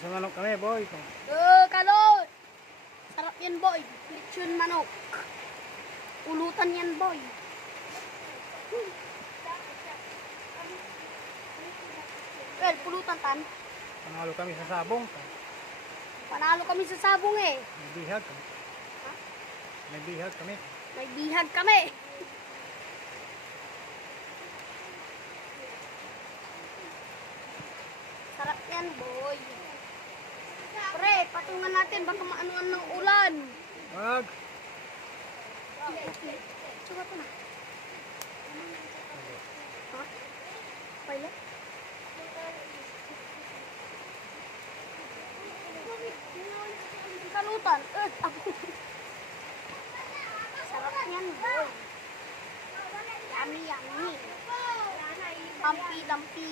Sa manok kami, boy. Kalot! Sarap yan, boy. Lechon manok. Ulutan yan, boy. Well, pulutan tan. Panalo kami sa sabong. Panalo kami sa sabong eh. May bihag kami. Ha? May bihag kami. May bihag kami. Sarap yan, boy. Pre, patungan natin baka maanuan ng ulan. Wag. Sugat na. Ha? Pilot? Kalutan. Sarap yan, boy. Yummy, yummy. Lampi, lampi.